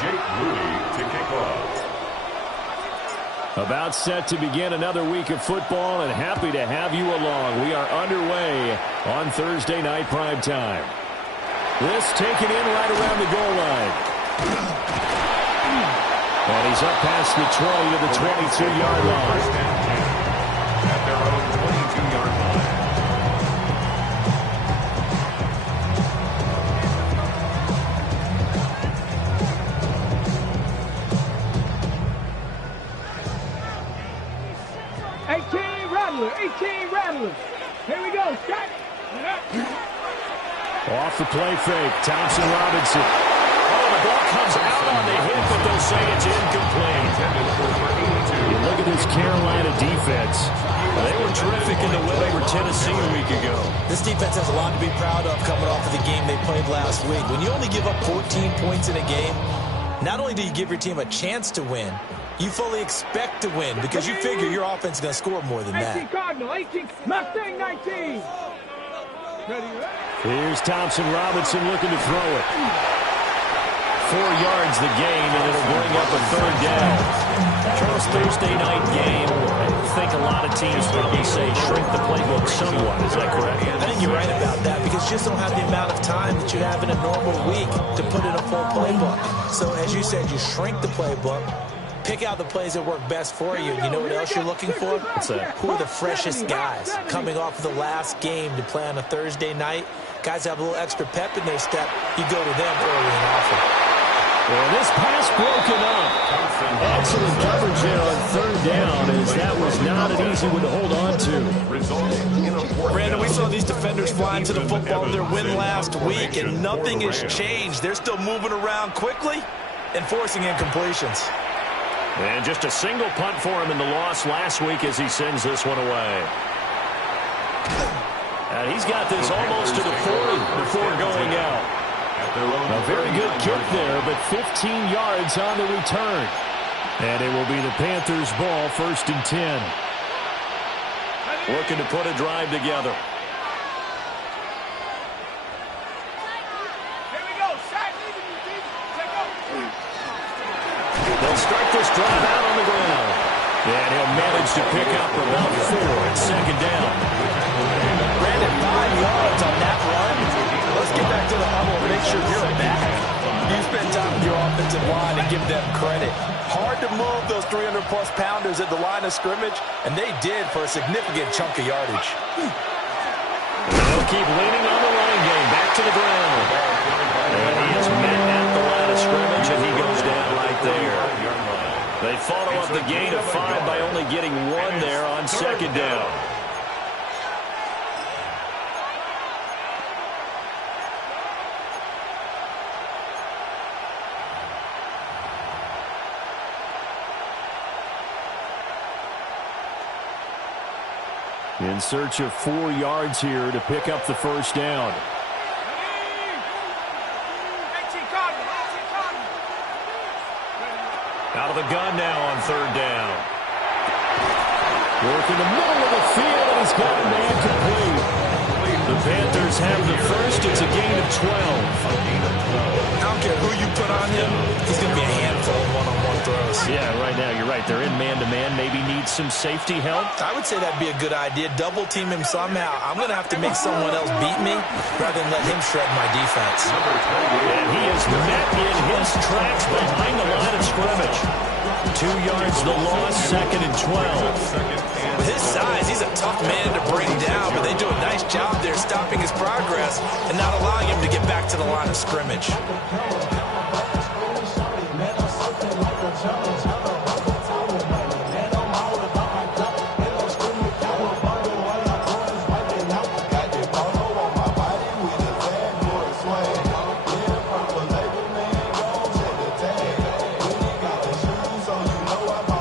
Jake Moody to kick off. About set to begin another week of football, and happy to have you along. We are underway on Thursday night primetime. This taken in right around the goal line. And he's up past the 20 to the 22-yard line. At their own 22-yard line. Here we go, Scott. Off the play fake, Thompson Robinson. Oh, the ball comes out on the hit, but they'll say it's incomplete. You look at this Carolina defense. They were terrific in the win over Tennessee a week ago. This defense has a lot to be proud of coming off of the game they played last week. When you only give up 14 points in a game, not only do you give your team a chance to win, you fully expect to win because you figure your offense is going to score more than that. 18 Cardinal, 18 Mustang 19. Here's Thompson Robinson looking to throw it. 4 yards the gain, and it'll bring up a third down. Charles, Thursday night game, I think a lot of teams probably say shrink the playbook somewhat. Is that correct? I think you're right about that because you just don't have the amount of time that you have in a normal week to put in a full playbook. So as you said, you shrink the playbook. Pick out the plays that work best for you. You know what else you're looking for? Who are the freshest guys coming off of the last game to play on a Thursday night? Guys have a little extra pep in their step. You go to them early and often. Well, this pass broken up. Excellent coverage there on third down, as that was not an easy one to hold on to. Brandon, we saw these defenders flying to the football in their win last week, and nothing has changed. They're still moving around quickly and forcing incompletions. And just a single punt for him in the loss last week as he sends this one away. And he's got this almost to the 40 before going out. A very good kick there, but 15 yards on the return. And it will be the Panthers' ball, 1st and 10. Looking to put a drive together. They'll start this drive out on the ground. And he'll manage to pick up about 4 at 2nd down. Brandon, 5 yards on that run. Let's get back to the huddle and make sure you're back. You spend time with your offensive line and give them credit. Hard to move those 300-plus pounders at the line of scrimmage, and they did for a significant chunk of yardage. They'll keep leaning on the running game. Back to the ground. And he is met at the line of scrimmage, and he goes down right there. They follow up the gain of 5 by only getting 1 there on 2nd down. In search of 4 yards here to pick up the 1st down. Out of the gun now on 3rd down. Work in the middle of the field, and he's got a man complete. The Panthers have the first. It's a gain of 12. I don't care who you put on him. He's going to be a handful of one-on-one throws. Yeah, right now, you're right. They're in man-to-man. Maybe needs some safety help. I would say that'd be a good idea. Double team him somehow. I'm going to have to make someone else beat me rather than let him shred my defense. And he is met in his tracks behind the line of scrimmage. 2 yards the loss, 2nd and 12. With his size, he's a tough man to bring down, but they do a nice job there stopping his progress and not allowing him to get back to the line of scrimmage.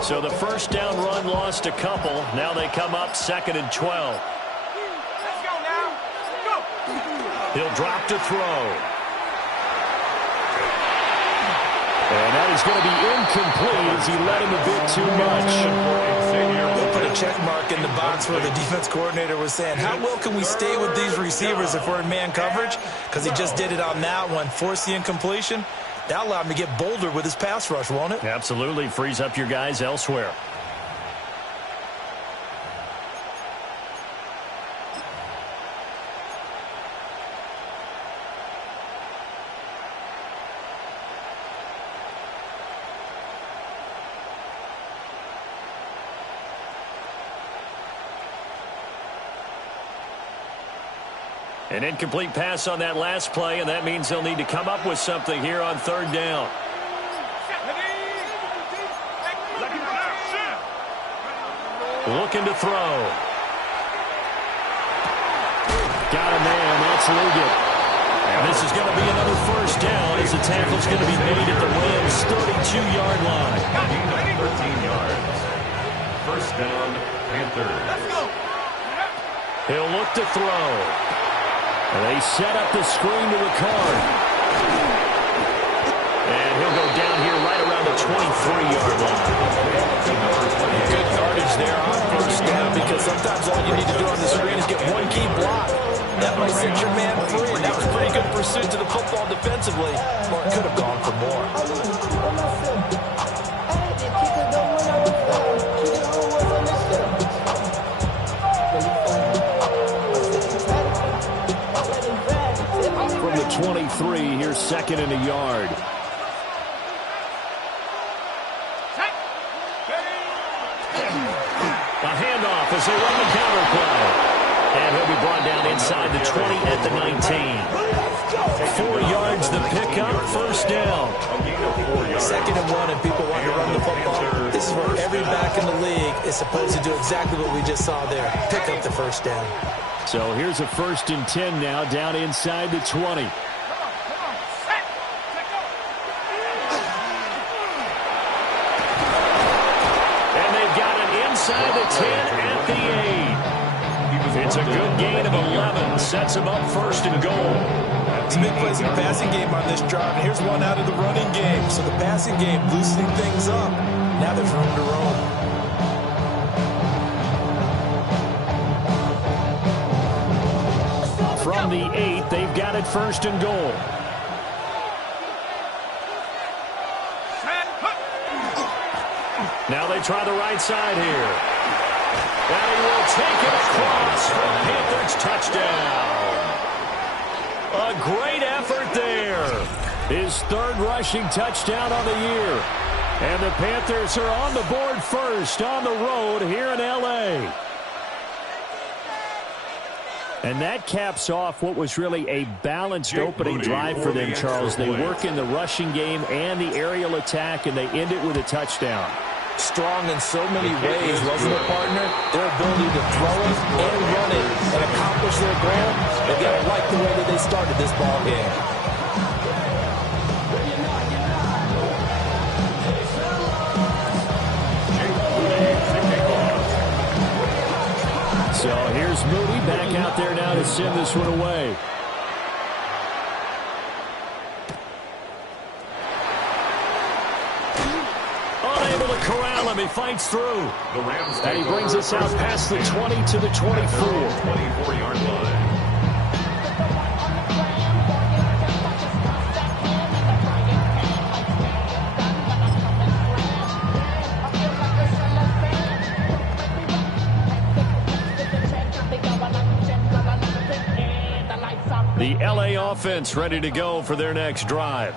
So the first down run lost a couple. Now they come up 2nd and 12. Let's go now. Go. He'll drop to throw. And that is going to be incomplete as he let him a bit too much. We'll put a check mark in the box where the defense coordinator was saying, how well can we stay with these receivers if we're in man coverage? Because he just did it on that one, forced the incompletion. That'll allow him to get bolder with his pass rush, won't it? Absolutely. Frees up your guys elsewhere. An incomplete pass on that last play, and that means they'll need to come up with something here on third down. Looking to throw. Got a man. That's Liggett. And this is going to be another first down as the tackle's going to be made at the Rams' 32-yard line. 13 yards. First down, Panthers. Let's go. He'll look to throw. And they set up the screen to Ricard. And he'll go down here right around the 23-yard line. Good yardage there on first down, because sometimes all you need to do on the screen is get one key block. That might set your man free. That was pretty good pursuit to the football defensively, or it could have gone for more. From the 23, here's second and a yard. A handoff as they run the counter play. And he'll be brought down inside the 20 at the 19. 4 yards the pickup, first down. Second and 1, and people want to run the football. This is where every back in the league is supposed to do exactly what we just saw there. Pick up the first down. So here's a first and 10 now, down inside the 20. And they've got it inside the 10 at the 8. It's a good gain of 11. Sets them up first and goal. It's big plays in the passing game on this drive, and here's one out of the running game. So the passing game loosening things up. Now there's room to roam. From the 8, they've got it first and goal. Now they try the right side here. And he will take it across for a Panthers touchdown. A great effort there. His third rushing touchdown on the year. And the Panthers are on the board first on the road here in L.A. And that caps off what was really a balanced opening drive for them, Charles. They work in the rushing game and the aerial attack, and they end it with a touchdown. Strong in so many ways, wasn't it, partner? Their ability to throw it and run it and accomplish their goal. They've got to like the way that they started this ball game. So here's Moody back out there now to send this one away. Unable to corral him. He fights through. And he brings us out past the 20 to the 24. 24-yard line. The L.A. offense ready to go for their next drive.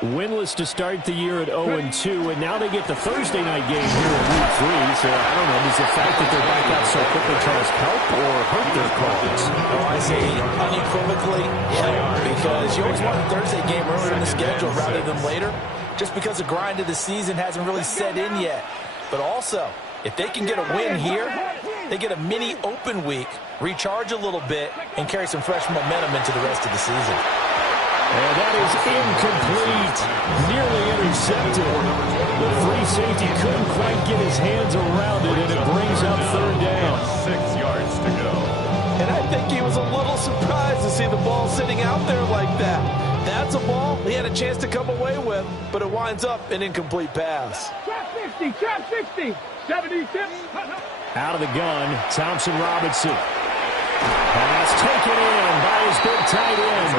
Winless to start the year at 0-2, and now they get the Thursday night game here in Week 3. So, I don't know, does the fact that they're back out so quickly, Charles, help or hurt their cause? Oh, I say unequivocally, yeah, because you always want a Thursday game earlier in the schedule rather than later, just because the grind of the season hasn't really set in yet. But also, if they can get a win here, they get a mini open week, recharge a little bit, and carry some fresh momentum into the rest of the season. And that is incomplete. Nearly intercepted. The free safety couldn't quite get his hands around it, and it brings up third down. 6 yards to go. And I think he was a little surprised to see the ball sitting out there like that. That's a ball he had a chance to come away with, but it winds up an incomplete pass. Trap 60, trap 60. 70 tips. Out of the gun, Thompson Robinson. Pass taken in by his big tight end.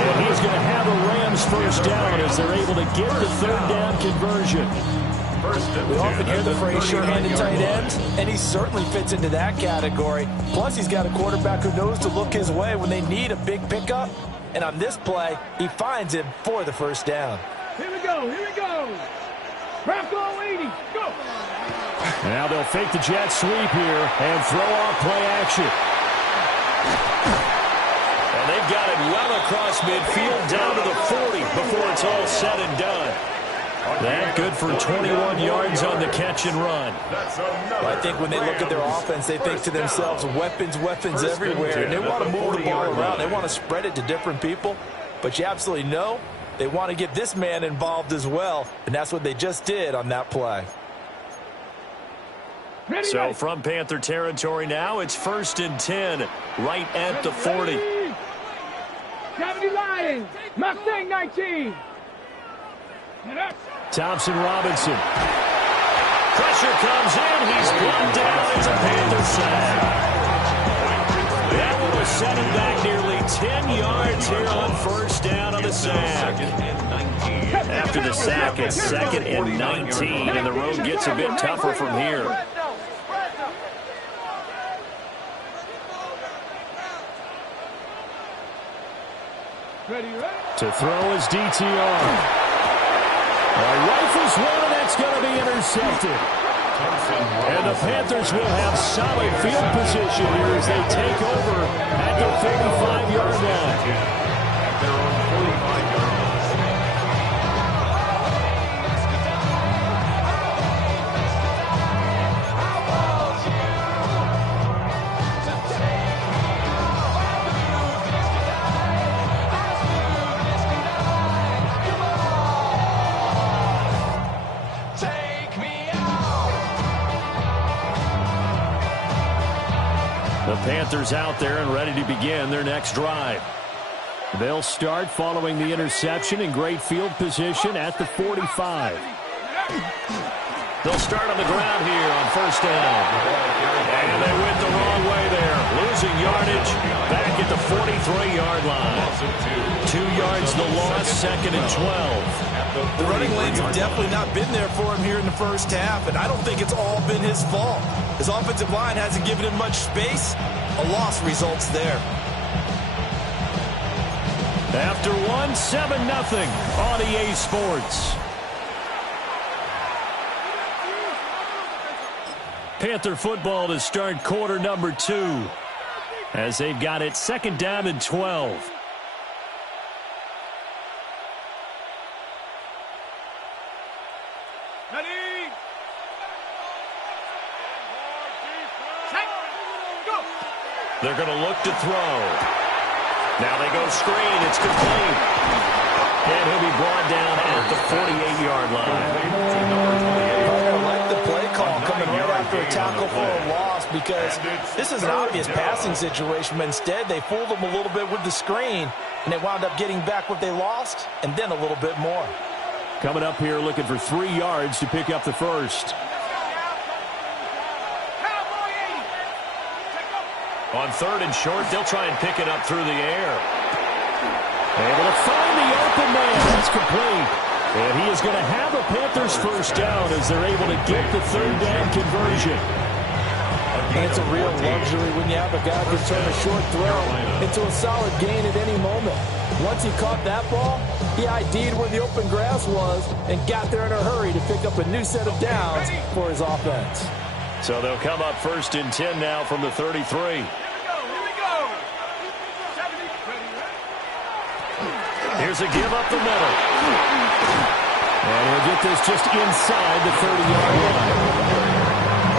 And he's going to have a Rams first down as they're able to get the third down conversion. We often hear the phrase sure-handed tight end, and he certainly fits into that category. Plus, he's got a quarterback who knows to look his way when they need a big pickup. And on this play, he finds him for the first down. Here we go. Bronco 80, go. Now they'll fake the jet sweep here and throw off play action. And they've got it well across midfield down to the 40 before it's all said and done. That good for 21 yards on the catch and run. Well, I think when they look at their offense, they think to themselves, weapons everywhere. And they want to move the ball around. They want to spread it to different people. But you absolutely know they want to get this man involved as well. And that's what they just did on that play. So from Panther territory now, it's 1st and 10 right at the 40. 70 Lions, Mustang 19. Thompson Robinson. Pressure comes in. He's brought down. It's a Panther sack. That one was set him back nearly 10 yards here on first down on the sack. After the sack, it's 2nd and 19, and the road gets a bit tougher from here. To throw is DTR. Rifles one, and that's going to be intercepted. And the Panthers will have solid field position here as they take over at the 45-yard line. At their own 45-yard line. The Panthers out there and ready to begin their next drive. They'll start following the interception in great field position at the 45. They'll start on the ground here on first down. And they went the wrong way there. Losing yardage back at the 43-yard line. 2 yards the loss, 2nd and 12. The running lanes have definitely not been there for him here in the first half, and I don't think it's all been his fault. His offensive line hasn't given him much space. A loss results there. After one, 7-0 on EA Sports. Panther football to start quarter number 2 as they've got it 2nd down and 12. They're going to look to throw. Now they go screen. It's complete. And he'll be brought down at the 48-yard line. I like the play call coming right after a tackle for a loss because this is an obvious passing situation, but instead they fooled them a little bit with the screen, and they wound up getting back what they lost and then a little bit more. Coming up here looking for 3 yards to pick up the first. On 3rd and short, they'll try and pick it up through the air. Able to find the open man. That's complete. And he is going to have a Panthers first down as they're able to get the 3rd down conversion. And it's a real luxury when you have a guy who can turn a short throw into a solid gain at any moment. Once he caught that ball, he ID'd where the open grass was and got there in a hurry to pick up a new set of downs for his offense. So they'll come up 1st and 10 now from the 33. Here's a give up the middle. And he'll get this just inside the 30-yard line.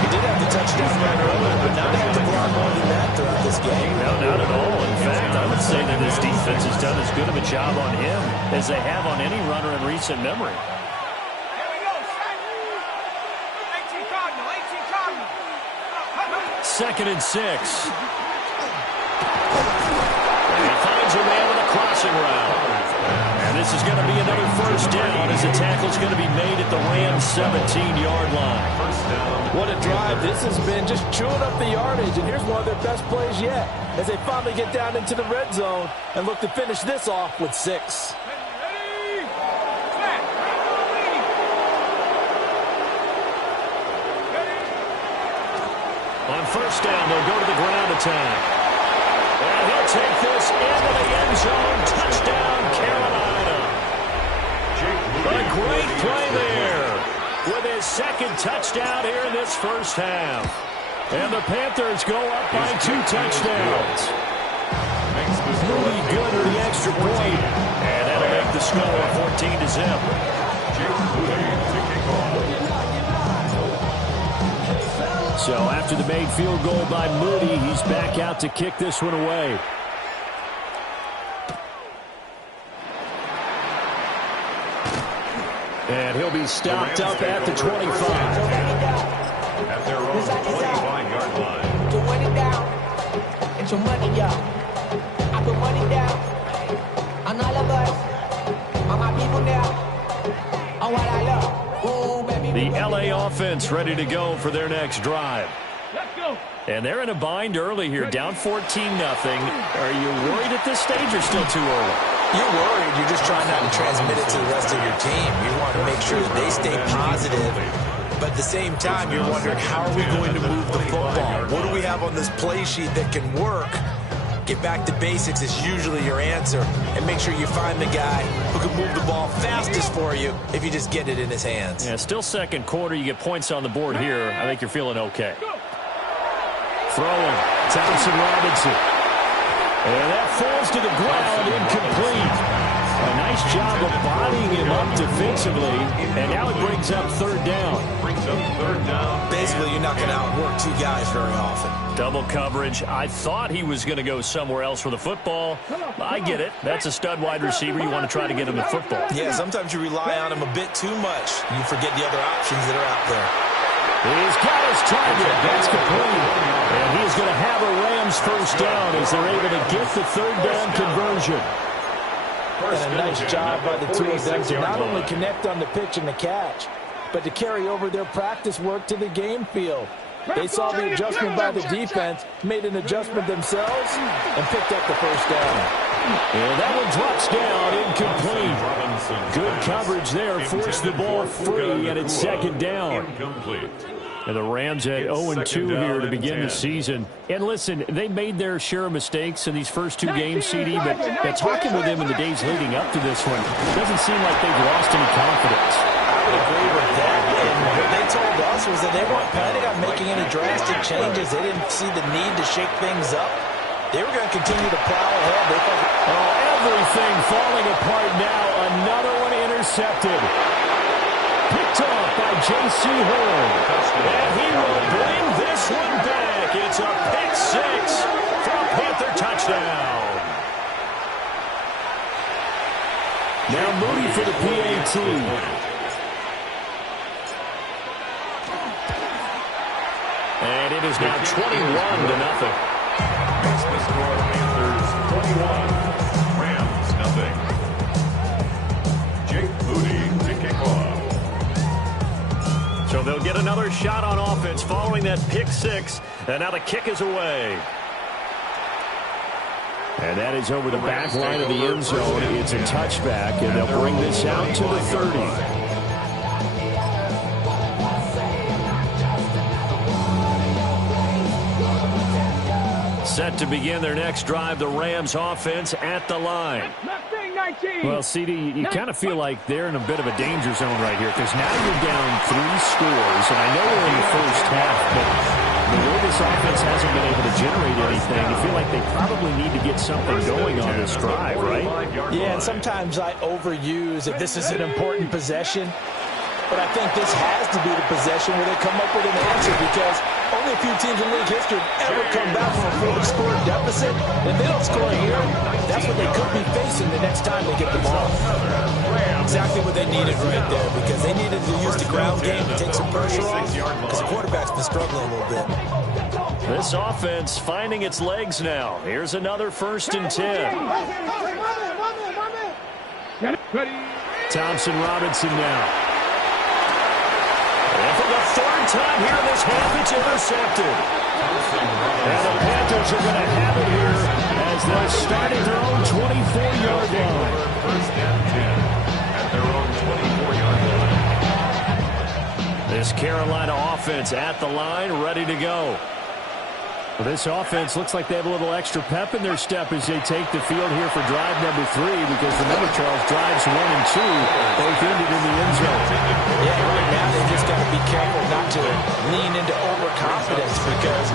He did have the touchdown run earlier, but now they have to block more than that throughout this game. No, not at all. In fact, I would say that this defense has done as good of a job on him as they have on any runner in recent memory. 2nd and 6. And he finds a man with a crossing route. And this is going to be another first down as the tackle's going to be made at the Rams' 17-yard line. What a drive this has been, just chewing up the yardage. And here's one of their best plays yet as they finally get down into the red zone and look to finish this off with 6. On first down, they'll go to the ground attack. And he'll take this into the end zone. Touchdown, Carolina. A great play there with his second touchdown here in this first half. And the Panthers go up by 2 touchdowns. Moody good for the extra point. And that'll make the score 14-0. So after the made field goal by Moody, he's back out to kick this one away. And he'll be stopped up at the 25. At their own 25-yard line. To win it down. It's your money, y'all. I put money down on all of us, on my people now, on what I love. Ooh, baby. The LA offense ready to go for their next drive. Let's go. And they're in a bind early here, down 14-0. Are you worried at this stage or still too early? You're worried. You're just trying not to transmit it to the rest of your team. You want to make sure that they stay positive. But at the same time, you're wondering, how are we going to move the football? What do we have on this play sheet that can work? Get back to basics is usually your answer. And make sure you find the guy who can move the ball fastest for you if you just get it in his hands. Yeah, still second quarter. You get points on the board here. I think you're feeling okay. Throwing, Thompson Robinson. And that falls to the ground, incomplete. A nice job of bodying him up defensively, and now it brings up third down. Basically, you're not going to outwork 2 guys very often. Double coverage. I thought he was going to go somewhere else for the football. I get it. That's a stud wide receiver. You want to try to get him the football. Yeah, sometimes you rely on him a bit too much. You forget the other options that are out there. He's got his target. That's complete. And he's going to have a Rams first down as they're able to get the third down conversion. And a nice job by the 2 of them to not only connect on the pitch and the catch, but to carry over their practice work to the game field. They saw the adjustment by the defense, made an adjustment themselves, and picked up the first down. And that one drops down, incomplete. Good coverage there, forced the ball free, and it's second down. And the Rams at 0-2 here to begin the season. And listen, they made their share of mistakes in these first 2 games, CD, but talking with them in the days leading up to this one, it doesn't seem like they've lost any confidence. I would agree with that. And what they told us was that they weren't planning on making any drastic changes. They didn't see the need to shake things up. They were going to continue to plow ahead. They thought, everything falling apart now. Another one intercepted. Picked off by J.C. Horn. And he will bring this one back. It's a pick 6 for a Panther touchdown. Now Moody for the PAT. And it is now 21-0. Makes the score Panthers 21, Rams 0. Jake Moody to kick off. So they'll get another shot on offense following that pick 6. And now the kick is away. And that is over the back line of the end zone. It's a touchback, and they'll bring this out to the 30. Set to begin their next drive, the Rams offense at the line. Well, CD, you kind of feel like they're in a bit of a danger zone right here because now you're down 3 scores, and I know we're in the first half, but the way this offense hasn't been able to generate anything, you feel like they probably need to get something going on this drive, right? Yeah, and sometimes I overuse that this is an important possession, but I think this has to be the possession where they come up with an answer because only a few teams in league history have ever come back from a 40-score deficit. If they don't score here, that's what they could be facing the next time they get the ball. Exactly what they needed right there because they needed to use the ground game to take some pressure off because the quarterback's been struggling a little bit. This offense finding its legs now. Here's another 1st and 10. Thompson Robinson now. And for the 3rd time here in this half, it's intercepted. And the Panthers are going to have it here as they'll start at their own 24-yard line. 1st and 10 at their own 24-yard line. This Carolina offense at the line, ready to go. Well, this offense looks like they have a little extra pep in their step as they take the field here for drive number 3, because remember, Charles, drives 1 and 2 both ended in the end zone. Yeah, right now they just got to be careful not to lean into overconfidence, because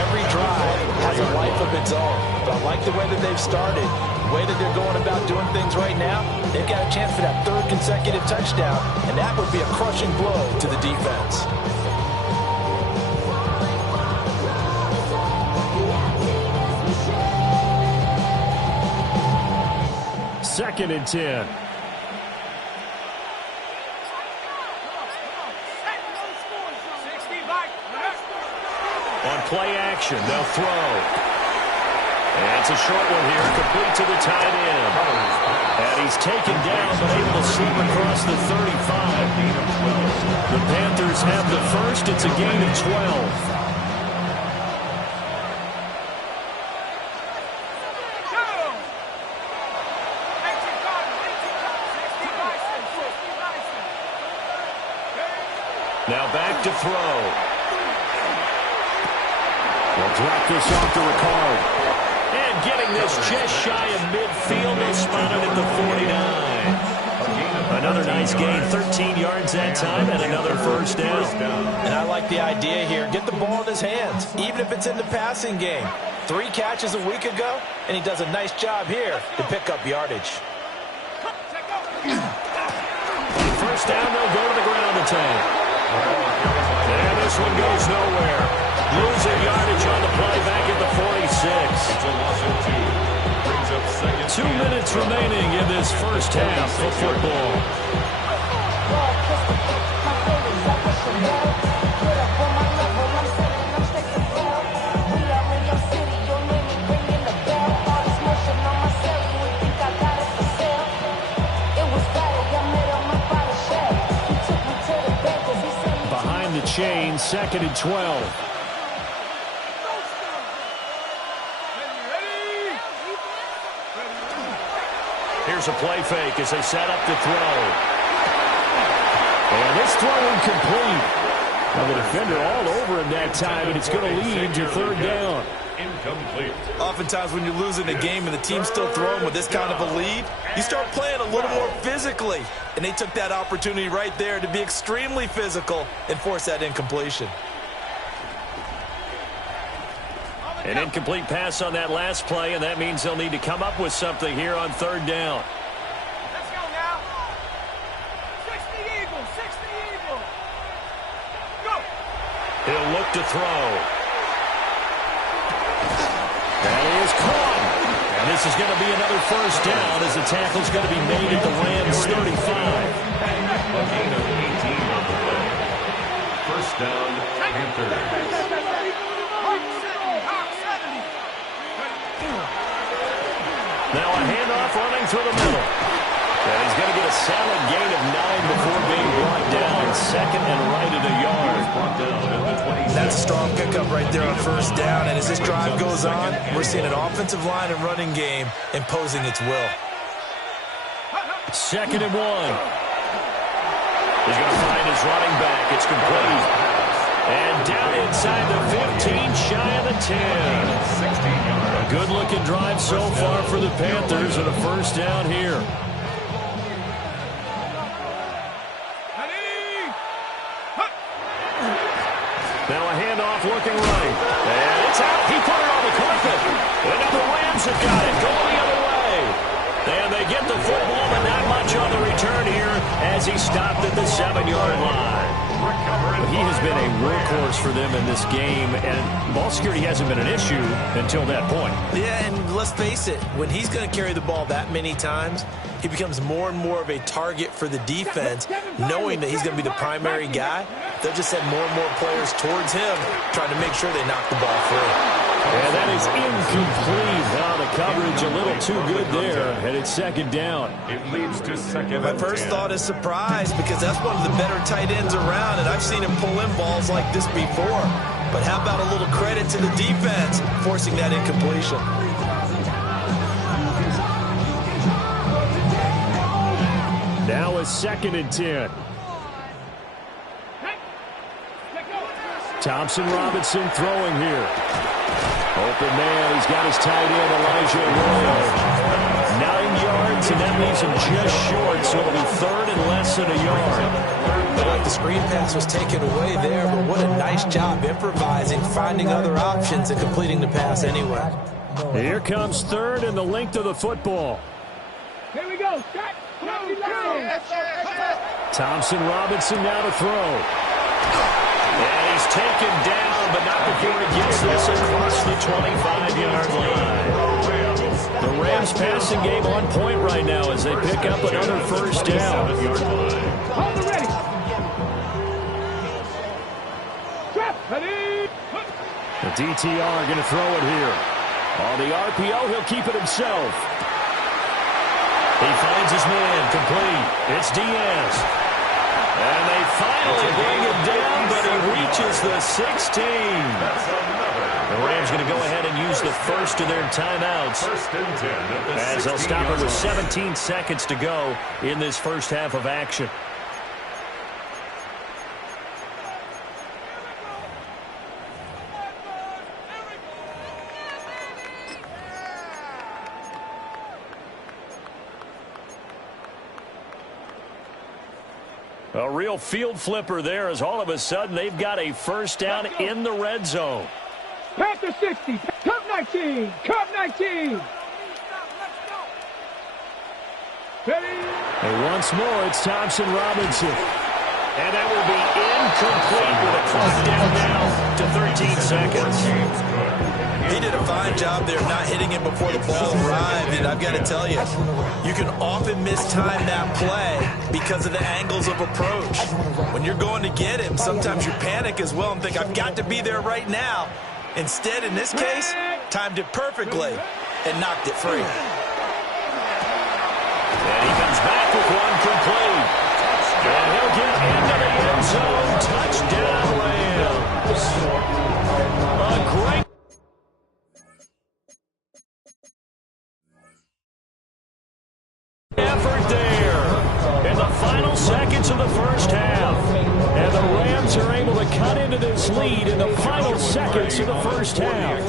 every drive has a life of its own. But I like the way that they've started, the way that they're going about doing things right now. They've got a chance for that 3rd consecutive touchdown, and that would be a crushing blow to the defense. Second and 10. On play action, they'll throw. And it's a short one here, complete to the tight end. And he's taken down, but able to slip across the 35. The Panthers have the first. It's a gain of 12. Now back to throw. They'll drop this off to Ricard. And getting this just shy of midfield. They spot it at the 49. Another nice gain, 13 yards that time, and another first down. And I like the idea here. Get the ball in his hands, even if it's in the passing game. 3 catches a week ago, and he does a nice job here to pick up yardage. First down, they'll go to the ground attack. And this one goes nowhere. Losing yardage on the play back at the 46. 2 minutes remaining in this first half of football. Behind the chain, 2nd and 12. Here's a play fake as they set up the throw. And this throw incomplete. Now the defender all over him that time, and it's going to lead to 3rd down. Incomplete. Oftentimes when you're losing a game and the team's still throwing with this kind of a lead, you start playing a little more physically. And they took that opportunity right there to be extremely physical and force that incompletion. An incomplete pass on that last play, and that means they'll need to come up with something here on 3rd down. Let's go now. 60 Eagles, 60 Eagles. Go. He'll look to throw. That is caught. And this is going to be another first down as the tackle's going to be made at the Rams 35. A gain of 18 on the play. First down, Panthers. Now a handoff running through the middle. And he's going to get a solid gain of 9 before being brought down. 2nd and right at a yard. That's a strong pickup right there on first down. And as this drive goes on, we're seeing an offensive line and running game imposing its will. 2nd and 1. He's going to find his running back. It's complete. And down inside the 15, shy of the 10. A good-looking drive so far for the Panthers, and a first down here. Now a handoff looking right. And it's out. He put it on the carpet. And now the Rams have got it going the other way. And they get the football, but not much on the return here as he stopped at the 7-yard line. He has been a workhorse for them in this game, and ball security hasn't been an issue until that point. Yeah, and let's face it, when he's going to carry the ball that many times, he becomes more and more of a target for the defense, knowing that he's going to be the primary guy. They'll just send more and more players towards him, trying to make sure they knock the ball free. And that is incomplete. Now the coverage a little too good there, and it's 2nd down. It leads to 2nd and 10. My first thought is surprise, because that's one of the better tight ends around, and I've seen him pull in balls like this before. But how about a little credit to the defense forcing that incompletion? Now a 2nd and 10. Thompson Robinson throwing here. Open man. He's got his tight end, Elijah Arroyo. 9 yards, and that leaves him just short, so it'll be third and less than a yard. But like the screen pass was taken away there, but what a nice job improvising, finding other options, and completing the pass anyway. Here comes third and the length of the football. Here we go. Thompson Robinson now to throw. And he's taken down, but not before he gets this across the 25-yard line. The Rams passing game on point right now as they pick up another first down. Hold it ready. The DTR going to throw it here. On the RPO, he'll keep it himself. He finds his man, complete. It's Diaz. And they finally bring him down, but he reaches the 16. The Rams going to go ahead and use the first of their timeouts. First and 10 at the as they'll stop it with 16-yard 17 seconds to go in this first half of action. A real field flipper there as all of a sudden they've got a first down in the red zone. Panther 60, Cup 19, Cup 19. Ready? And once more, it's Thompson Robinson. And that will be incomplete with a clock down now to 13 seconds. He did a fine job there not hitting him before the ball arrived, and I've got to tell you, you can often mistime that play because of the angles of approach. When you're going to get him, sometimes you panic as well and think, I've got to be there right now. Instead, in this case, timed it perfectly and knocked it free. And he comes back with one complete. And he'll get into the end zone. Touchdown, Rams. A great effort there in the final seconds of the first half. And the Rams are able to cut into this lead in the final seconds of the first half.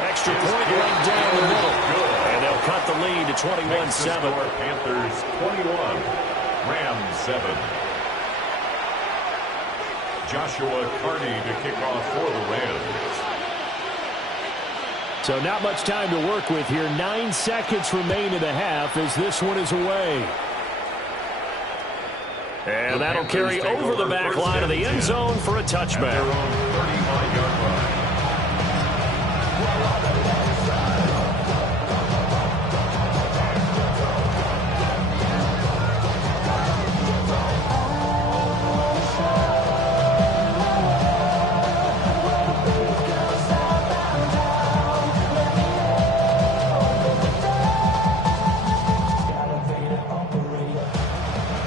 Extra point right down the middle. And they'll cut the lead to 21-7. Panthers 21, Rams 7. Joshua Carney to kick off for the Rams. So not much time to work with here. 9 seconds remain in the half as this one is away. And that'll carry over the back line of the end zone for a touchback. Their own 35-yard line.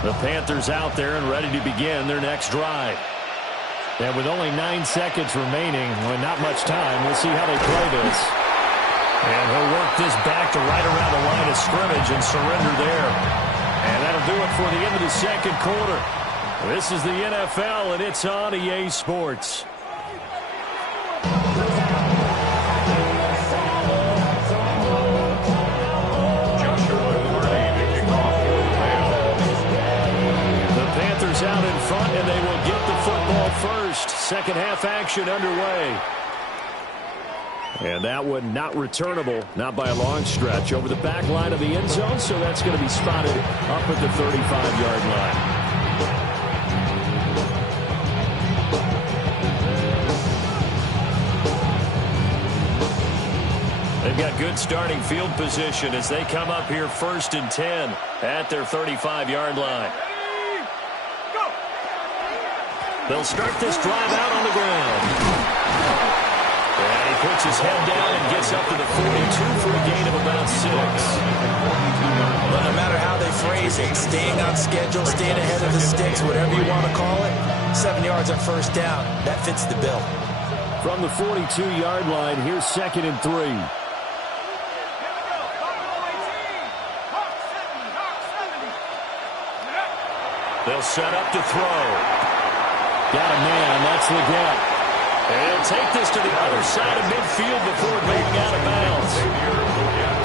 The Panthers out there and ready to begin their next drive. And with only 9 seconds remaining, with not much time, we'll see how they play this. And he'll work this back to right around the line of scrimmage and surrender there. And that'll do it for the end of the second quarter. This is the NFL, and it's on EA Sports. Out in front, and they will get the football first. Second half action underway. And that one not returnable, not by a long stretch, over the back line of the end zone, so that's going to be spotted up at the 35-yard line. They've got good starting field position as they come up here first and 10 at their 35-yard line. They'll start this drive out on the ground. And he puts his head down and gets up to the 42 for a gain of about 6. But no matter how they phrase it, staying on schedule, staying ahead of the sticks, whatever you want to call it, 7 yards on first down, that fits the bill. From the 42-yard line, here's 2nd and 3. They'll set up to throw. Got a man. That's the gap. And he'll take this to the other side of midfield before going out of bounds.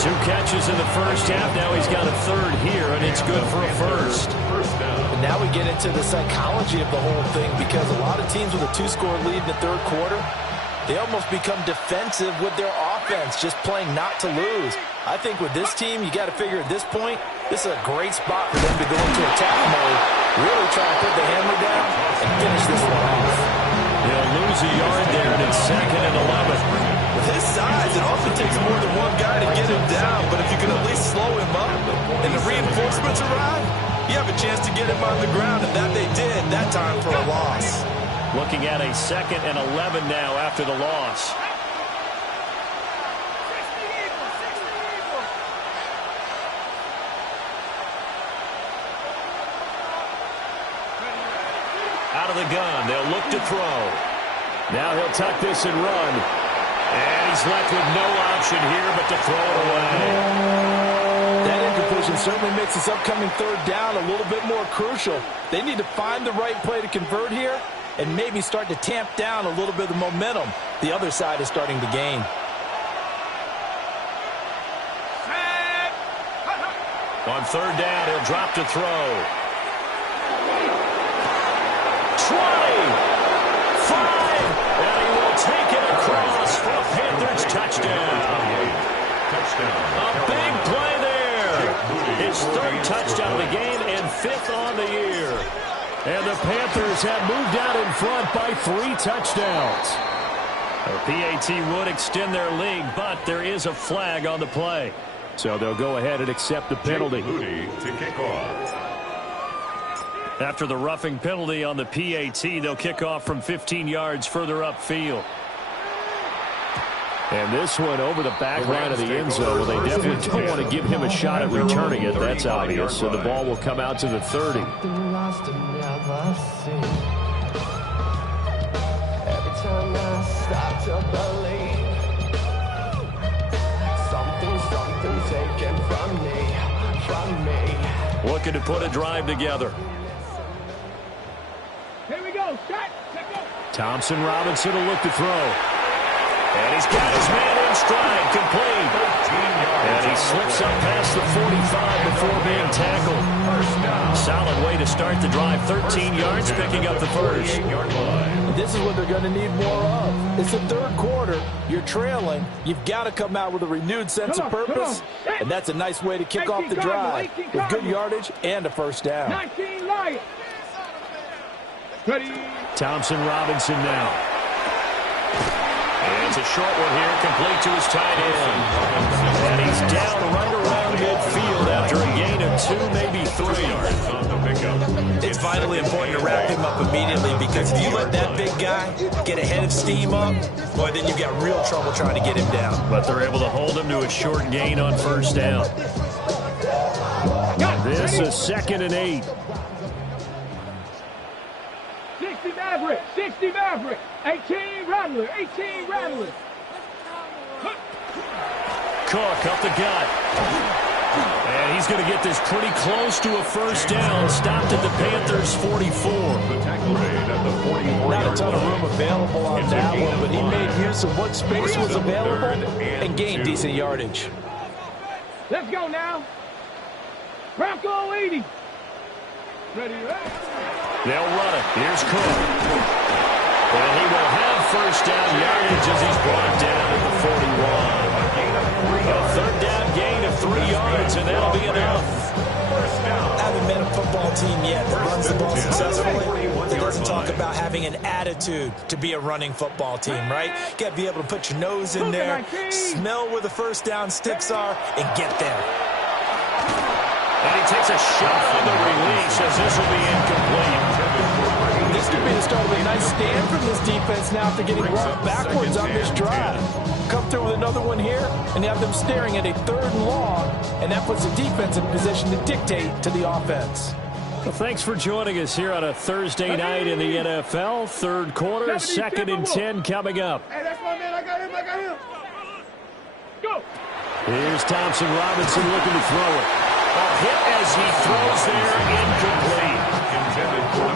2 catches in the first half. Now he's got a third here, and it's good for a first. And now we get into the psychology of the whole thing, because a lot of teams with a 2-score lead in the third quarter, they almost become defensive with their offense, just playing not to lose. I think with this team, you got to figure at this point, this is a great spot for them to go into attack mode, really try to put the hammer down and finish this one off. They'll lose a yard there, and it's 2nd and 11. With his size, it often takes more than one guy to get him down, but if you can at least slow him up and the reinforcements arrive, you have a chance to get him on the ground, and that they did that time for a loss. Looking at a 2nd and 11 now after the loss. Out of the gun, they'll look to throw. Now he'll tuck this and run. And he's left with no option here but to throw it away. That incompletion certainly makes this upcoming third down a little bit more crucial. They need to find the right play to convert here and maybe start to tamp down a little bit of the momentum the other side is starting to gain. On third down, he'll drop to throw. 20, 5, and he will take it across for a Panthers touchdown. A big play there. His 3rd touchdown of the game and 5th on the year. And the Panthers have moved out in front by 3 touchdowns. The PAT would extend their lead, but there is a flag on the play. So they'll go ahead and accept the penalty. To kick off. After the roughing penalty on the PAT, they'll kick off from 15 yards further upfield. And this one over the back line of the end zone. Well, they definitely don't want to give him a shot at returning it. That's obvious. So the ball will come out to the 30. Every time I start to believe something's taken from me. Looking to put a drive together. Here we go. Shot. Thompson Robinson will look to throw. And he's got his man in stride, complete. And he slips up past the 45 before being tackled. Solid way to start the drive. 13 yards, picking up the first. This is what they're going to need more of. It's the third quarter. You're trailing. You've got to come out with a renewed sense of purpose. And that's a nice way to kick off the drive with good yardage and a first down. 19 Lions. Ready. Thompson Robinson now. And it's a short one here, complete to his tight end. And he's down right around midfield after a gain of 2, maybe 3 yards on the pickup. It's vitally important to wrap him up immediately, because if you let that big guy get a head of steam up, boy, then you've got real trouble trying to get him down. But they're able to hold him to a short gain on first down. This is 2nd and 8. 60 Maverick. 18 Rattler. Cook up the gut. And he's going to get this pretty close to a first down. Stopped at the Panthers' 44. Not a ton of room available on that one, but he made use of what space was available and gained decent yardage. Let's go now. Bronco 80. Ready. They'll run it. Here's Cook. And he will have first down yardage as he's brought down at the 41. A third down gain of 3 yards, and that'll be enough. Haven't met a football team yet that runs the ball successfully that doesn't talk about having an attitude to be a running football team, right? You got to be able to put your nose in there, smell where the first down sticks are, and get there. And he takes a shot on the release as this will be incomplete. This could be the start of a nice stand from this defense now after getting rocked backwards on this drive. Come through with another one here, and you have them staring at a 3rd and long, and that puts the defense in position to dictate to the offense. Well, thanks for joining us here on a Thursday night in the NFL. Third quarter, 2nd and 10 coming up. Hey, that's my man. I got him. Go. Here's Thompson Robinson looking to throw it. A hit as he throws there, incomplete.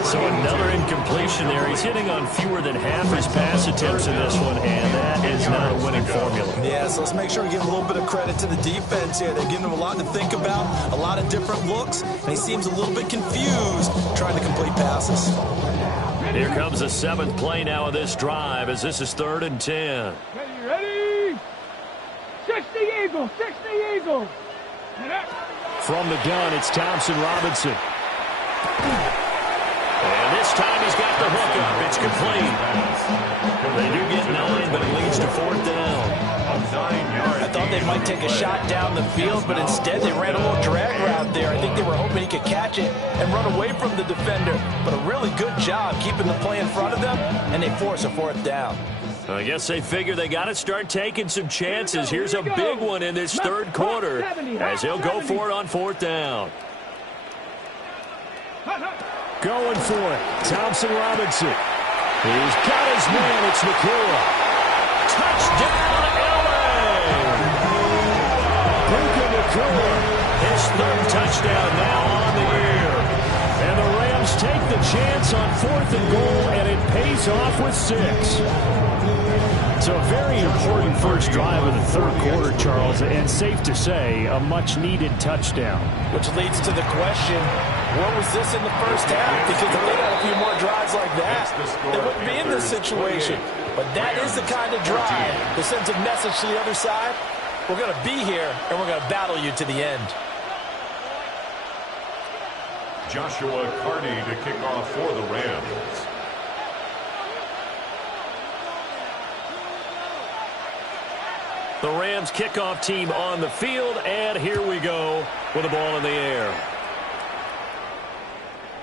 So another incompletion there. He's hitting on fewer than half his pass attempts in this one, and that is not a winning formula. Yeah, so let's make sure we give a little bit of credit to the defense here. They're giving him a lot to think about, a lot of different looks, and he seems a little bit confused trying to complete passes. Here comes the seventh play now of this drive as this is 3rd and 10. Ready? 60 Eagles, 60 Eagles. From the gun, it's Thompson Robinson. And this time he's got the hook up. It's complete. They do get 9, but it leads to 4th down. I thought they might take a shot down the field, but instead they ran a little drag route there. I think they were hoping he could catch it and run away from the defender. But a really good job keeping the play in front of them, and they force a 4th down. I guess they figure they got to start taking some chances. Here's a big one in this 3rd quarter as he'll go for it on 4th down. Going for it, Thompson Robinson. He's got his man. It's Nakua. Touchdown, LA! Puka Nakua, his 3rd touchdown now on the year. And the Rams take the chance on 4th and goal, and it pays off with 6. So a very important first drive of the 3rd quarter, Charles, and safe to say, a much-needed touchdown. Which leads to the question, what was this in the first half? Because if they had a few more drives like that, they wouldn't be in this situation. But that is the kind of drive that sends a message to the other side. We're going to be here, and we're going to battle you to the end. Joshua Carney to kick off for the Rams. The Rams kickoff team on the field, and here we go with the ball in the air.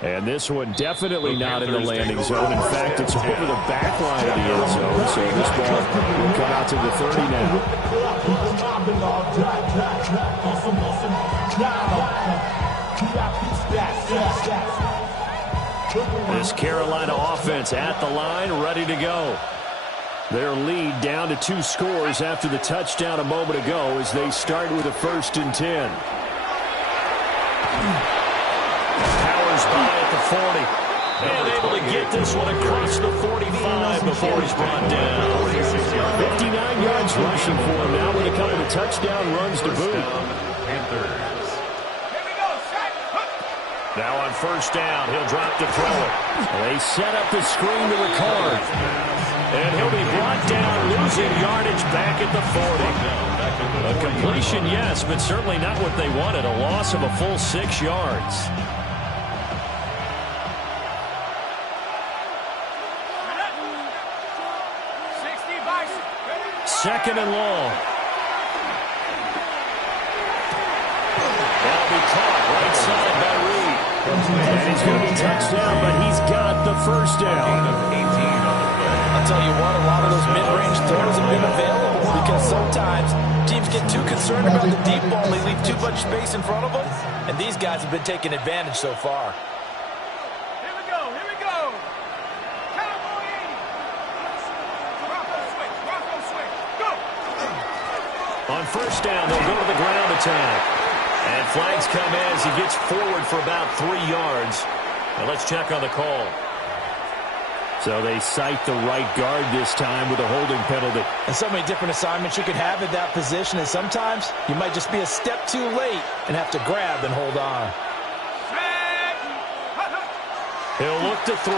And this one definitely not in the landing zone. In fact, it's over the back line of the end zone, so this ball will come out to the 30 now. This Carolina offense at the line, ready to go. Their lead down to 2 scores after the touchdown a moment ago as they start with a 1st and 10. Powers by at the 40. And able to get this one across the 45 before he's brought down. 59 yards rushing for him now with a couple of touchdown runs to boot. Now on 1st down, he'll drop to throw it. They set up the screen to Ricard. And he'll be brought down, losing yardage back at the 40. A completion, yes, but certainly not what they wanted. A loss of a full 6 yards. Second and long. That'll be caught right side by Reed. And he's going to be touchdown, but he's got the 1st down. I'll tell you what, a lot of those mid-range throws have been available because sometimes teams get too concerned about the deep ball. They leave too much space in front of them, and these guys have been taking advantage so far. Here we go. Cowboy 80. Bronco switch, go! On 1st down, they'll go to the ground attack. And flags come in as he gets forward for about 3 yards. Now let's check on the call. So they cite the right guard this time with a holding penalty. And so many different assignments you could have at that position, and sometimes you might just be a step too late and have to grab and hold on. He'll look to throw.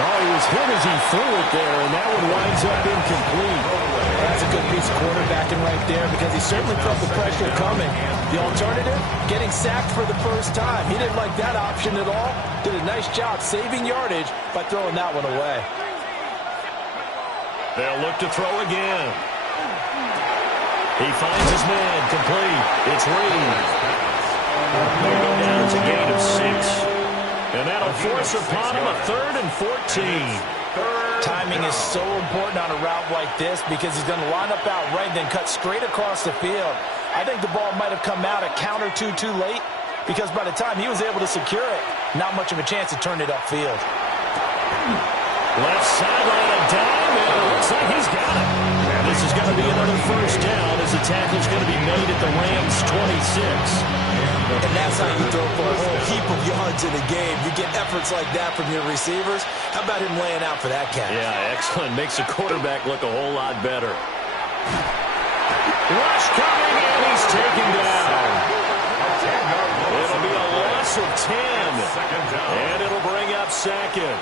Oh, he was hit as he threw it there, and that one winds up incomplete. That's a good piece of quarterbacking right there because he certainly felt the pressure coming. The alternative, getting sacked for the first time. He didn't like that option at all. Did a nice job saving yardage by throwing that one away. They'll look to throw again. He finds his man, complete. It's Reed. They go down to a gain of 6. And that'll force upon him a 3rd and 14. Timing is so important on a route like this because he's going to line up out right and then cut straight across the field. I think the ball might have come out a count or two too late because by the time he was able to secure it, not much of a chance to turn it upfield. Left sideline, a dime, and it looks like he's got it. And this this is going to be another first down as the tackle's going to be made at the Rams' 26. And that's how you throw for a whole heap of yards in a game. You get efforts like that from your receivers. How about him laying out for that catch? Yeah, excellent. Makes the quarterback look a whole lot better. Rush coming, and he's taken down. It'll be a loss of 10. And it'll bring up second.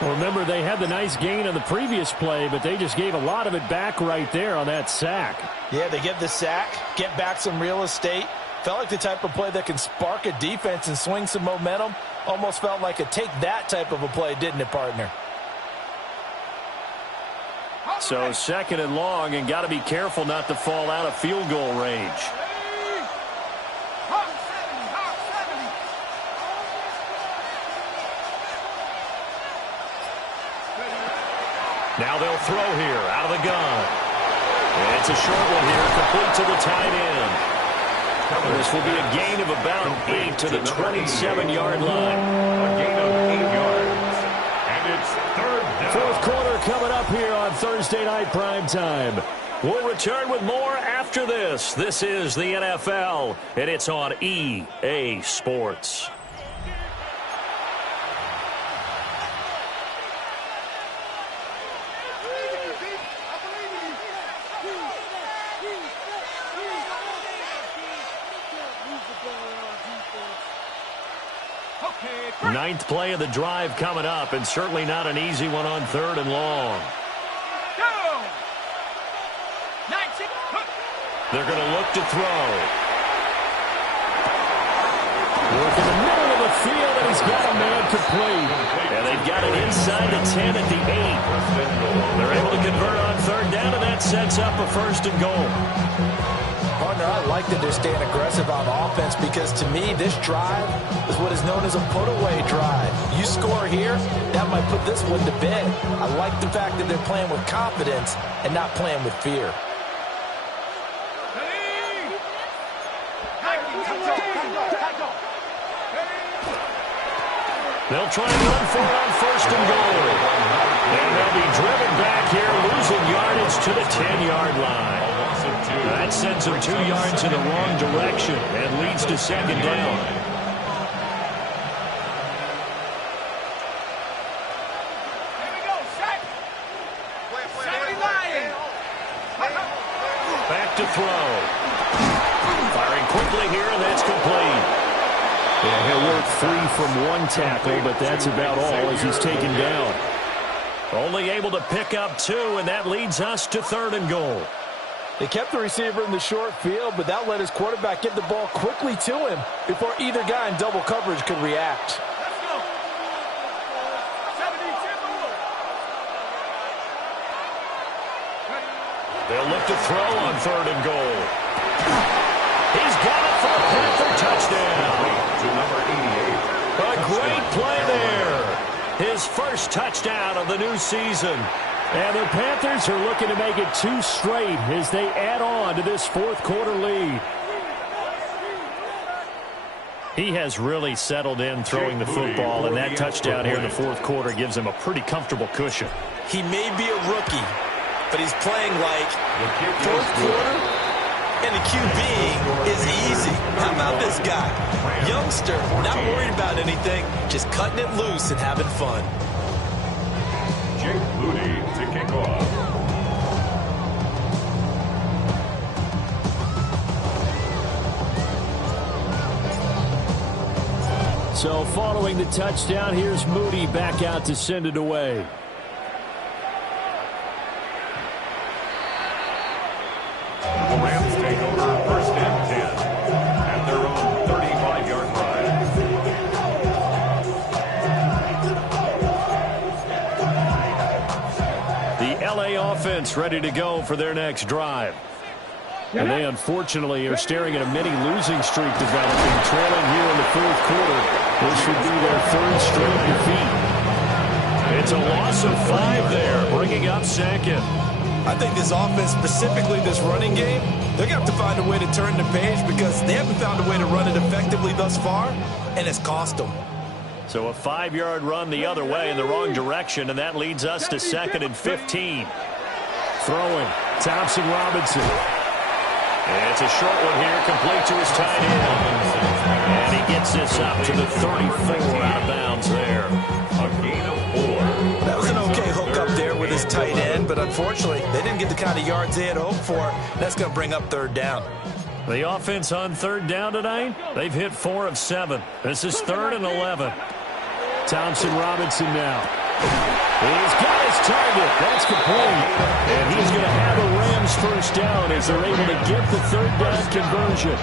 Well, remember, they had the nice gain on the previous play, but they just gave a lot of it back right there on that sack. Yeah, they get the sack, get back some real estate. Felt like the type of play that can spark a defense and swing some momentum. Almost felt like a take-that type of a play, didn't it, partner? So second and long, and got to be careful not to fall out of field goal range. Now they'll throw here out of the gun. And it's a short one here, complete to the tight end. And this will be a gain of about 8 to the 27-yard line. A gain of 8 yards. And it's third down. Fourth quarter coming up here on Thursday Night Primetime. We'll return with more after this. This is the NFL, and it's on EA Sports. Ninth play of the drive coming up, and certainly not an easy one on third and long. They're going to look to throw. Work in the middle of the field, and he's got a man complete. And they've got it inside the 10 at the 8. They're able to convert on third down, and that sets up a first and goal. Partner, I like that they're staying aggressive on offense because, to me, this drive is what is known as a put-away drive. You score here, that might put this one to bed. I like the fact that they're playing with confidence and not playing with fear. They'll try and run for it on first and goal. And they'll be driven back here, losing yardage to the 10-yard line. That sends them 2 yards in the wrong direction and leads to second down. Back to throw. Firing quickly here, and that's complete. Yeah, he'll work free from one tackle, but that's about all as he's taken down. Only able to pick up 2, and that leads us to third and goal. They kept the receiver in the short field, but that let his quarterback get the ball quickly to him before either guy in double coverage could react. They'll look to throw on third and goal. He's got it for a Panther touchdown. To number 88. A great play there. His first touchdown of the new season. And the Panthers are looking to make it 2 straight as they add on to this fourth quarter lead. He has really settled in throwing the football, and that touchdown here in the fourth quarter gives him a pretty comfortable cushion. He may be a rookie, but he's playing like fourth quarter, and the QB is easy. How about this guy? Youngster, not worried about anything, just cutting it loose and having fun. Jake Moody to kick off. So following the touchdown, here's Moody back out to send it away. The Rams take over first and 10 at their own 35-yard line. The LA offense ready to go for their next drive. And they unfortunately are staring at a mini losing streak developing, trailing here in the fourth quarter. This would be their 3rd straight defeat. It's a loss of 5 there, bringing up second. I think this offense, specifically this running game, they're going to have to find a way to turn the page because they haven't found a way to run it effectively thus far, and it's cost them. So a 5-yard run the other way in the wrong direction, and that leads us to 2nd and 15. Throwing. Thompson Robinson. And it's a short one here, complete to his tight end. And he gets this up to the 34 out of bounds there. A gain of 4. That was an okay hook up there with his tight end, but unfortunately, they didn't get the kind of yards they had hoped for. That's going to bring up third down. The offense on third down tonight, they've hit 4 of 7. This is 3rd and 11. Thompson Robinson now. He's got his target. That's complete. And he's going to have a Rams first down as they're able to get the third down conversion.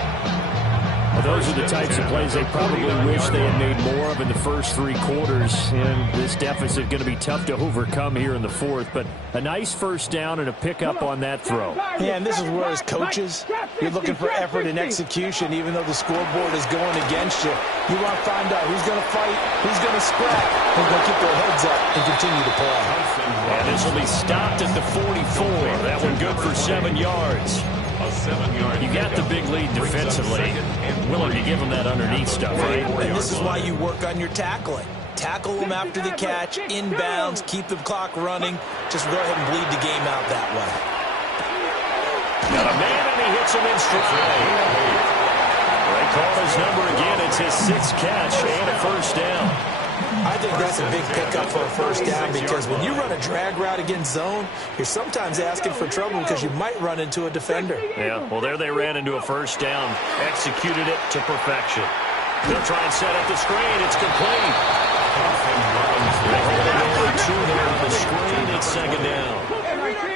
Well, those are the types of plays they probably wish they had made more of in the first 3 quarters. And this deficit going to be tough to overcome here in the 4th. But a nice first down and a pickup on that throw. Yeah, and this is where as coaches, you're looking for effort and execution, even though the scoreboard is going against you. You want to find out who's going to fight, who's going to scrap, who's going to keep their heads up and continue to play. And this will be stopped at the 44. That one good for 7 yards. A 7-yard. You got the big lead defensively. Willing to give them that underneath stuff, right? And this is why you work on your tackling. Tackle them after the catch, inbounds, keep the clock running. Just go ahead and bleed the game out that way. Got a man, and he hits him in stride. They call his number again. It's his 6th catch and a first down. I think that's a big pickup for a first down because when you run a drag route against zone, you're sometimes asking for trouble because you might run into a defender. Yeah, well, there they ran into a first down. Executed it to perfection. They'll try and set up the screen. It's complete. They hold it over 2 there on the screen. It's 2nd down.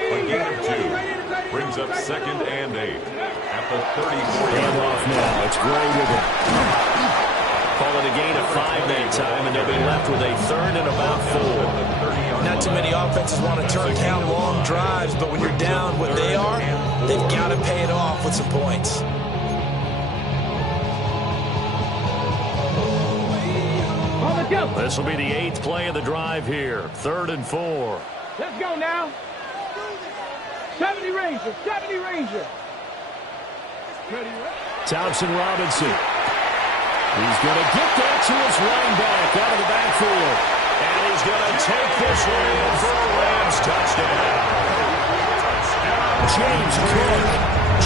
A gain of 2. Brings up 2nd and 8. At the 34. Hand off now. It's Gray with it. Call it a gain of 5 that time, and they'll be left with a 3rd and about 4. Not too many offenses want to turn down long drives, but when you're down what they are, they've got to pay it off with some points. This will be the 8th play of the drive here. 3rd and 4. Let's go now. 70 Rangers, 70 Rangers. Thompson Robinson. He's going to get that to his running back out of the backfield. And he's going to take this one in for a Rams touchdown. James Cook,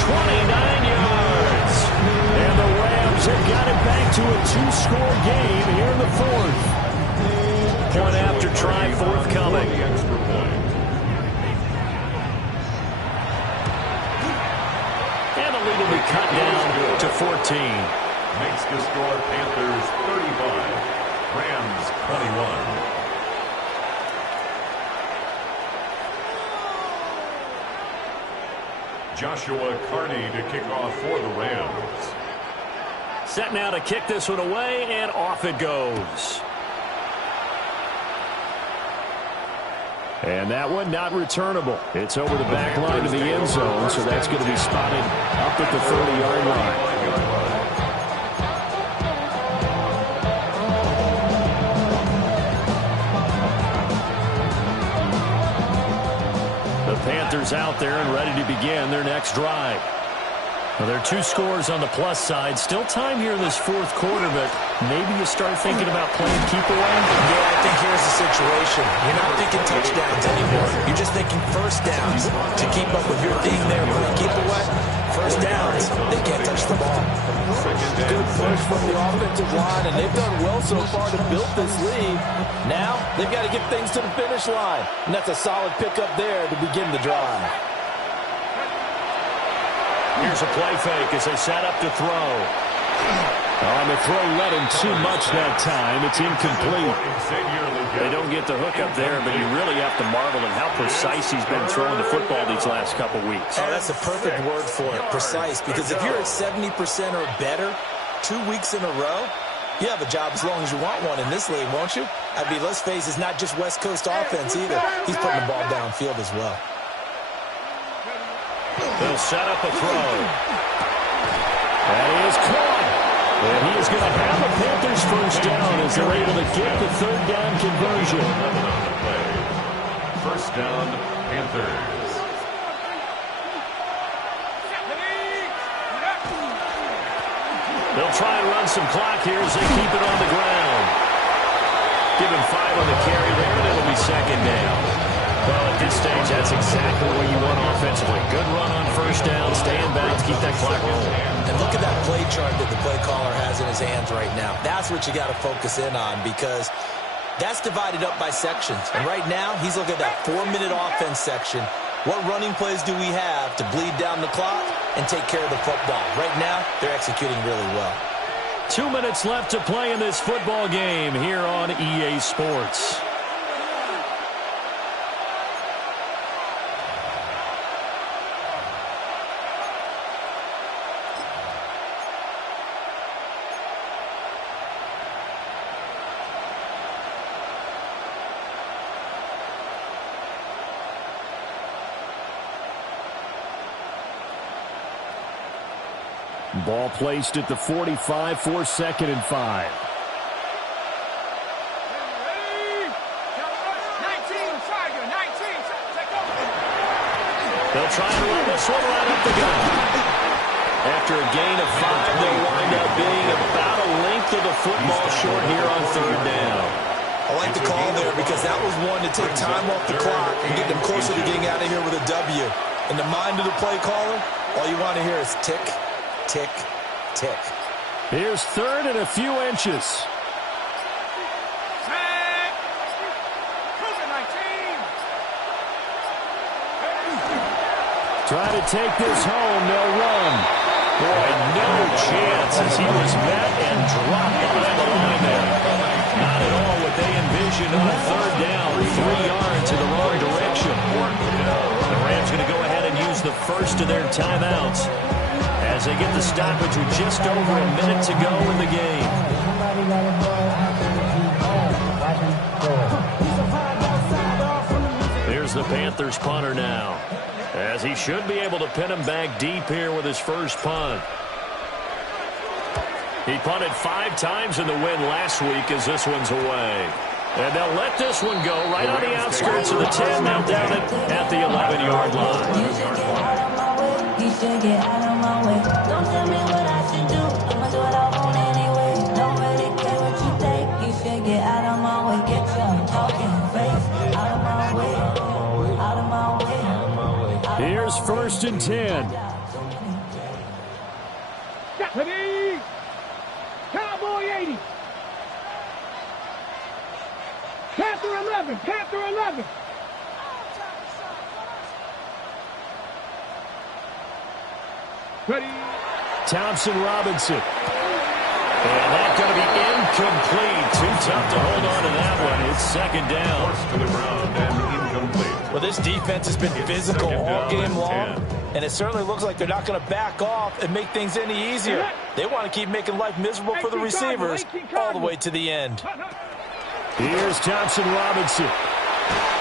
29 yards. And the Rams have got it back to a 2-score game here in the 4th. Point after try forthcoming. Extra point. And the lead will be cut down to 14. Makes the score Panthers 35, Rams 21. Joshua Carney to kick off for the Rams. Set now to kick this one away, and off it goes. And that one not returnable. It's over the back line of the end zone, so that's going to be spotted up at the 30-yard line. Panthers out there and ready to begin their next drive. Well, there are 2 scores on the plus side. Still time here in this 4th quarter, but maybe you start thinking about playing keep away. Yeah, I think here's the situation. You're not thinking touchdowns anymore. You're just thinking first downs. To keep up with your theme there, playing keep away, first downs, they can't touch the ball. Good push from the offensive line, and they've done well so far to build this lead. Now, they've got to get things to the finish line, and that's a solid pickup there to begin the drive. Here's a play fake as they set up to throw. And the throw led him too much that time. It's incomplete. They don't get the hook up there, but you really have to marvel at how precise he's been throwing the football these last couple weeks. Oh, that's the perfect word for it, precise. Because if you're at 70% or better 2 weeks in a row, you have a job as long as you want one in this league, won't you? I mean, let's face it, it's not just West Coast offense either. He's putting the ball downfield as well. They'll set up a throw. That is caught. And he is going to have a Panthers first down as they're able to get the third down conversion. First down, Panthers. They'll try and run some clock here as they keep it on the ground. Give him 5 on the carry there, and it'll be 2nd down. Well, at this stage, that's exactly what you want offensively. Good run on first down, staying back to keep that clock rolling. And look at that play chart that the play caller has in his hands right now. That's what you got to focus in on because that's divided up by sections. And right now, he's looking at that 4-minute offense section. What running plays do we have to bleed down the clock and take care of the football? Right now, they're executing really well. 2 minutes left to play in this football game here on EA Sports. Ball placed at the 45 for 2nd and 5. They'll try and run this one right up the gut. After a gain of 5, they'll wind up being about a length of the football short here on 3rd down. I like the call there because that was one to take time off the clock and get them closer to getting out of here with a W. In the mind of the play caller, all you want to hear is tick, tick, tick. Here's 3rd and a few inches. Try to take this home. They'll run. Boy, no chance as he was met and dropped behind the line there. Not at all what they envisioned on 3rd down. 3 yards in the wrong direction. The Rams going to go ahead and use the first of their timeouts as they get the stoppage with just over a minute to go in the game. Here's the Panthers punter now, as he should be able to pin him back deep here with his first punt. He punted 5 times in the win last week as this one's away. And they'll let this one go right on the outskirts of the 10, now down at the 11-yard line. You should get out of my way. Don't tell me what I should do. I'ma do what I want anyway. Don't really care what you think. You should get out of my way. Get your talking face out of my way. Out of my way. Here's 1st and 10. Deputy! Cowboy 80! Panther 11! Panther 11! Ready. Thompson Robinson. And that's going to be incomplete. Too tough to hold on to that one. It's 2nd down. First to the ground and incomplete. Well, this defense has been physical all game long, and it certainly looks like they're not going to back off and make things any easier. They want to keep making life miserable for the receivers all the way to the end. Here's Thompson Robinson.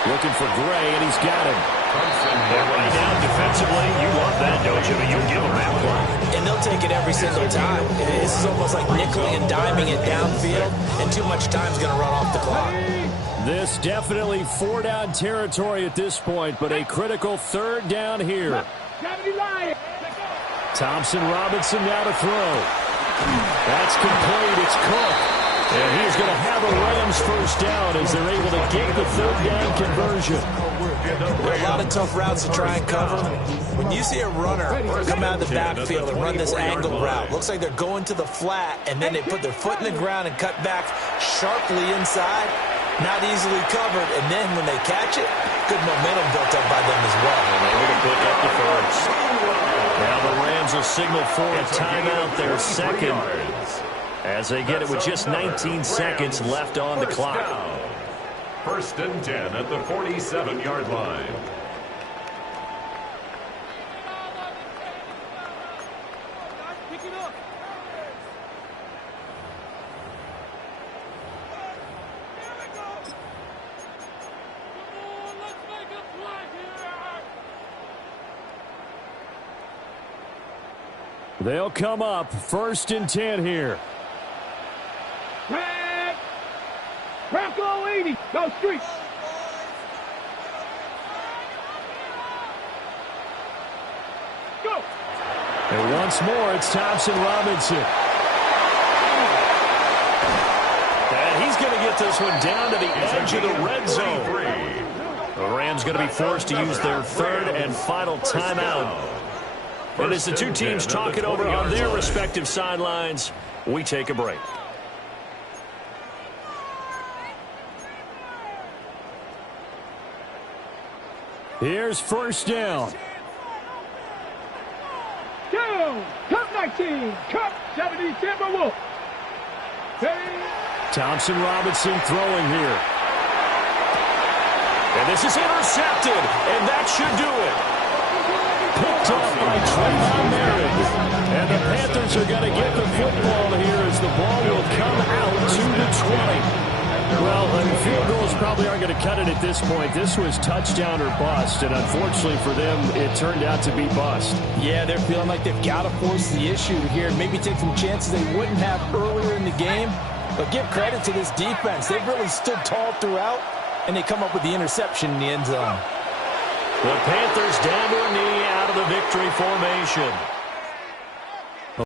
Looking for Gray, and he's got him. Right now, defensively, you want that, don't you? But you'll give them that play. And they'll take it every single time. This is almost like nickeling and diming it downfield, and too much time's going to run off the clock. This definitely 4-down territory at this point, but a critical 3rd down here. Thompson Robinson now to throw. That's complete. It's Cook. And he's going to have a Rams first down as they're able to get the 3rd down conversion. There are a lot of tough routes to try and cover. When you see a runner come out of the backfield and run this angle route, looks like they're going to the flat, and then they put their foot in the ground and cut back sharply inside. Not easily covered, and then when they catch it, good momentum built up by them as well. And able to pick up the first. Now the Rams will signal for a timeout, their 2nd, as they get it with just 19 seconds left on the clock. 1st and 10 at the 47-yard line. They'll come up 1st and 10 here. Bronco 80, go street. Go. And once more, it's Thompson Robinson. And he's going to get this one down to the edge of the red zone. The Rams going to be forced to use their third and final timeout. And as the two teams talk it over on their respective sidelines, we take a break. Here's first down. Down. Cup 19. Cup 70 Timberwolves. Thompson Robinson throwing here. And this is intercepted, and that should do it. Picked off by Trayvon Merritt. And the Panthers are going to get the football here as the ball will come out to the 20. Well, field goals probably aren't going to cut it at this point. This was touchdown or bust, and unfortunately for them, it turned out to be bust. Yeah, they're feeling like they've got to force the issue here, maybe take some chances they wouldn't have earlier in the game. But give credit to this defense. They've really stood tall throughout, and they come up with the interception in the end zone. The Panthers down to a knee out of the victory formation.